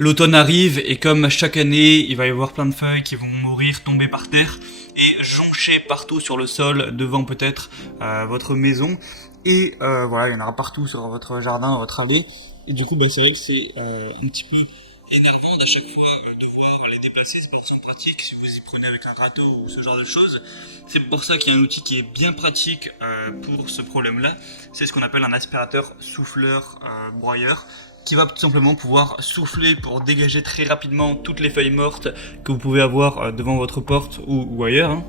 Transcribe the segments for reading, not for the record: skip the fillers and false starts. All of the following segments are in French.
L'automne arrive et comme chaque année, il va y avoir plein de feuilles qui vont mourir, tomber par terre et joncher partout sur le sol, devant peut-être votre maison. Et voilà, il y en aura partout sur votre jardin, votre allée. Et du coup, c'est vrai que c'est un petit peu énervant d'à chaque fois devoir les déplacer. C'est pas très pratique si vous y prenez avec un râteau ou ce genre de choses. C'est pour ça qu'il y a un outil qui est bien pratique pour ce problème-là. C'est ce qu'on appelle un aspirateur souffleur broyeur, qui va tout simplement pouvoir souffler pour dégager très rapidement toutes les feuilles mortes que vous pouvez avoir devant votre porte ou ailleurs, hein.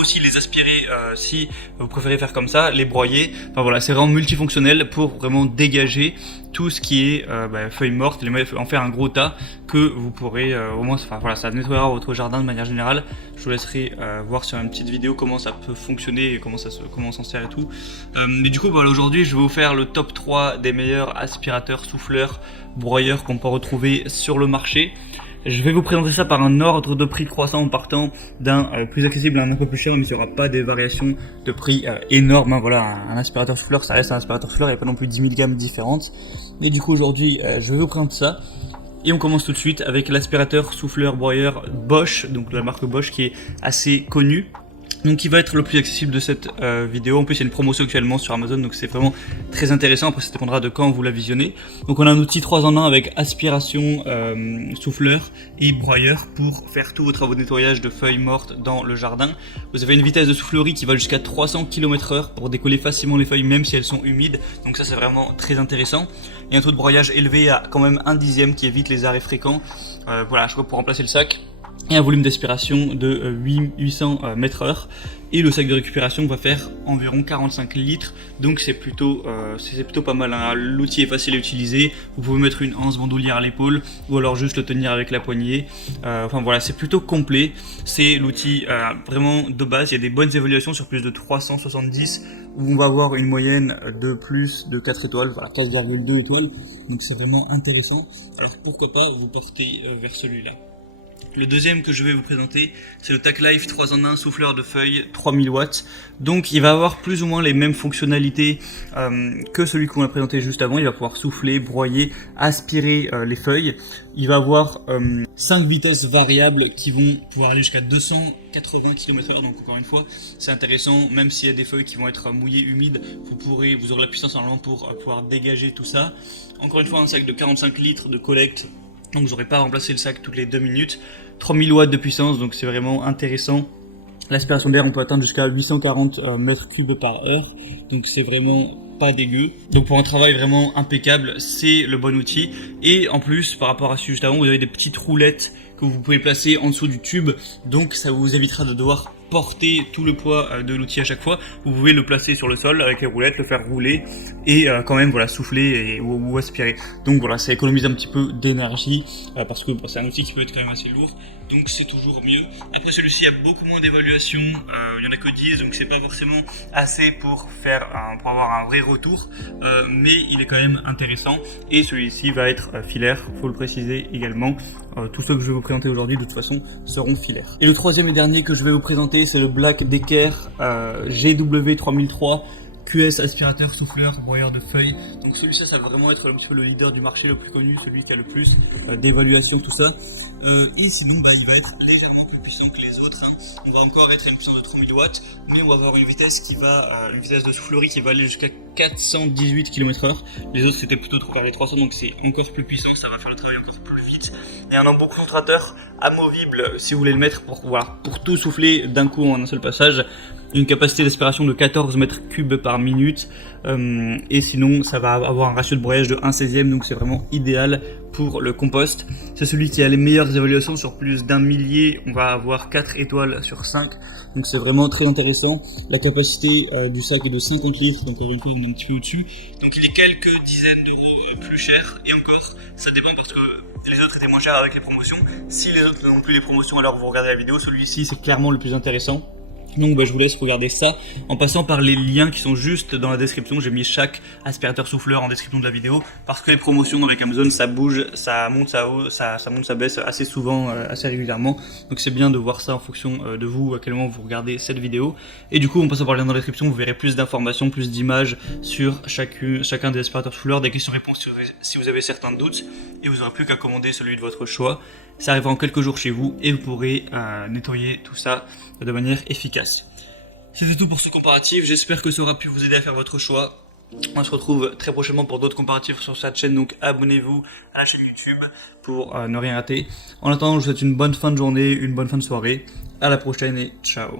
Aussi les aspirer si vous préférez faire comme ça, les broyer. Enfin voilà, c'est vraiment multifonctionnel pour vraiment dégager tout ce qui est feuilles mortes, en faire un gros tas que vous pourrez au moins, enfin voilà, ça nettoiera votre jardin de manière générale. Je vous laisserai voir sur une petite vidéo comment ça peut fonctionner et comment on s'en sert et tout. Mais du coup, voilà, aujourd'hui, je vais vous faire le top 3 des meilleurs aspirateurs, souffleurs, broyeurs qu'on peut retrouver sur le marché. Je vais vous présenter ça par un ordre de prix croissant en partant d'un plus accessible à un peu plus cher, mais il n'y aura pas des variations de prix énormes, hein. Voilà, un aspirateur souffleur, ça reste un aspirateur souffleur, il n'y a pas non plus 10 000 gammes différentes. Et du coup aujourd'hui, je vais vous présenter ça. Et on commence tout de suite avec l'aspirateur souffleur broyeur Bosch, donc de la marque Bosch qui est assez connue. Donc il va être le plus accessible de cette vidéo. En plus il y a une promotion actuellement sur Amazon, donc c'est vraiment très intéressant. Après ça dépendra de quand vous la visionnez. Donc on a un outil 3 en 1 avec aspiration, souffleur et broyeur pour faire tous vos travaux de nettoyage de feuilles mortes dans le jardin. Vous avez une vitesse de soufflerie qui va jusqu'à 300 km/h pour décoller facilement les feuilles même si elles sont humides. Donc ça c'est vraiment très intéressant. Il y a un taux de broyage élevé à quand même 1/10 qui évite les arrêts fréquents. Voilà, je crois pour remplacer le sac. Et un volume d'aspiration de 800 mètres/heure. Et le sac de récupération va faire environ 45 litres. Donc c'est plutôt pas mal, hein. L'outil est facile à utiliser. Vous pouvez mettre une anse bandoulière à l'épaule ou alors juste le tenir avec la poignée. Enfin voilà, c'est plutôt complet. C'est l'outil vraiment de base. Il y a des bonnes évaluations sur plus de 370 où on va avoir une moyenne de plus de 4 étoiles, voilà 4,2 étoiles. Donc c'est vraiment intéressant. Alors pourquoi pas vous porter vers celui-là. Le deuxième que je vais vous présenter, c'est le TacLife 3 en 1 souffleur de feuilles 3000 watts. Donc il va avoir plus ou moins les mêmes fonctionnalités que celui qu'on a présenté juste avant. Il va pouvoir souffler, broyer, aspirer les feuilles. Il va avoir 5 vitesses variables qui vont pouvoir aller jusqu'à 280 km/h. Donc encore une fois, c'est intéressant. Même s'il y a des feuilles qui vont être mouillées, humides, vous aurez la puissance normalement pour pouvoir dégager tout ça. Encore une fois, un sac de 45 litres de collecte. Donc vous n'aurez pas à remplacer le sac toutes les 2 minutes. 3000 watts de puissance, donc c'est vraiment intéressant. L'aspiration d'air, on peut atteindre jusqu'à 840 mètres cubes par heure. Donc c'est vraiment pas dégueu. Donc pour un travail vraiment impeccable, c'est le bon outil. Et en plus, par rapport à celui juste avant, vous avez des petites roulettes que vous pouvez placer en dessous du tube. Donc ça vous évitera de devoir porter tout le poids de l'outil à chaque fois. Vous pouvez le placer sur le sol avec les roulettes, le faire rouler et quand même voilà souffler ou aspirer. Donc voilà, ça économise un petit peu d'énergie parce que c'est un outil qui peut être quand même assez lourd. Donc c'est toujours mieux. Après celui-ci, il y a beaucoup moins d'évaluations, il n'y en a que 10, donc c'est pas forcément assez pour avoir un vrai retour, mais il est quand même intéressant. Et celui-ci va être filaire, faut le préciser également. Tous ceux que je vais vous présenter aujourd'hui de toute façon seront filaires. Et le troisième et dernier que je vais vous présenter, c'est le Black Decker GW3003 QS aspirateur souffleur broyeur de feuilles. Donc celui-ci, ça va vraiment être un petit peu le leader du marché, le plus connu, celui qui a le plus d'évaluation, tout ça. Et sinon il va être légèrement plus puissant que les autres, hein. On va encore être à une puissance de 3000 watts, mais on va avoir une vitesse une vitesse de soufflerie qui va aller jusqu'à 418 km/h. Les autres c'était plutôt vers les 300, donc c'est encore plus puissant, ça va faire le travail encore plus vite. Et un embout concentrateur amovible si vous voulez le mettre pour tout souffler d'un coup en un seul passage. Une capacité d'aspiration de 14 mètres cubes par minute, et sinon ça va avoir un ratio de broyage de 1/16, donc c'est vraiment idéal pour le compost. C'est celui qui a les meilleures évaluations sur plus d'un millier. On va avoir 4 étoiles sur 5, donc c'est vraiment très intéressant. La capacité du sac est de 50 litres, donc encore une fois on est un petit peu au-dessus, donc il est quelques dizaines d'euros plus cher, et encore ça dépend parce que les autres étaient moins chers avec les promotions. Si les autres n'ont plus les promotions, alors vous regardez la vidéo. Celui-ci c'est clairement le plus intéressant. Donc je vous laisse regarder ça en passant par les liens qui sont juste dans la description. J'ai mis chaque aspirateur souffleur en description de la vidéo parce que les promotions avec Amazon ça bouge, ça monte, ça monte, ça baisse assez souvent, assez régulièrement. Donc c'est bien de voir ça en fonction de vous, à quel moment vous regardez cette vidéo. Et du coup en passant par le lien dans la description, vous verrez plus d'informations, plus d'images sur chacun des aspirateurs souffleurs, des questions-réponses si vous avez certains doutes. Et vous n'aurez plus qu'à commander celui de votre choix. Ça arrivera en quelques jours chez vous et vous pourrez nettoyer tout ça de manière efficace. C'était tout pour ce comparatif, j'espère que ça aura pu vous aider à faire votre choix. On se retrouve très prochainement pour d'autres comparatifs sur cette chaîne, donc abonnez-vous à la chaîne YouTube pour ne rien rater. En attendant, je vous souhaite une bonne fin de journée, une bonne fin de soirée. À la prochaine et ciao.